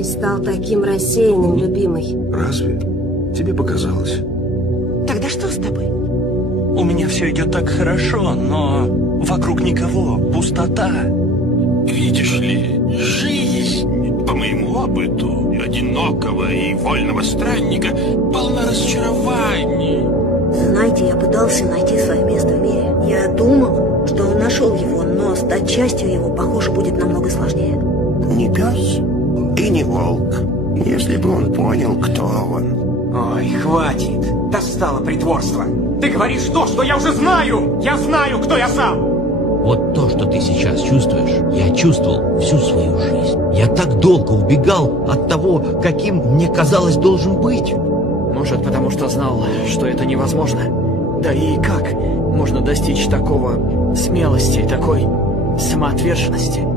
весь стал таким рассеянным, любимый. Разве? Тебе показалось. Тогда что с тобой? У меня все идет так хорошо, но вокруг никого, пустота. Видишь ли, жизнь, по моему опыту, одинокого и вольного странника, полна разочарований. Знаете, я пытался найти свое место в мире. Я думал, что нашел его, но стать частью его, похоже, будет намного сложнее. Не пес и не волк. Если бы он понял, кто он. Ой, хватит. Достало притворство. Ты говоришь то, что я уже знаю. Я знаю, кто я сам. Вот то, что ты сейчас чувствуешь, я чувствовал всю свою жизнь. Я так долго убегал от того, каким мне казалось должен быть. Может, потому что знал, что это невозможно? Да и как можно достичь такого смелости, такой самоотверженности?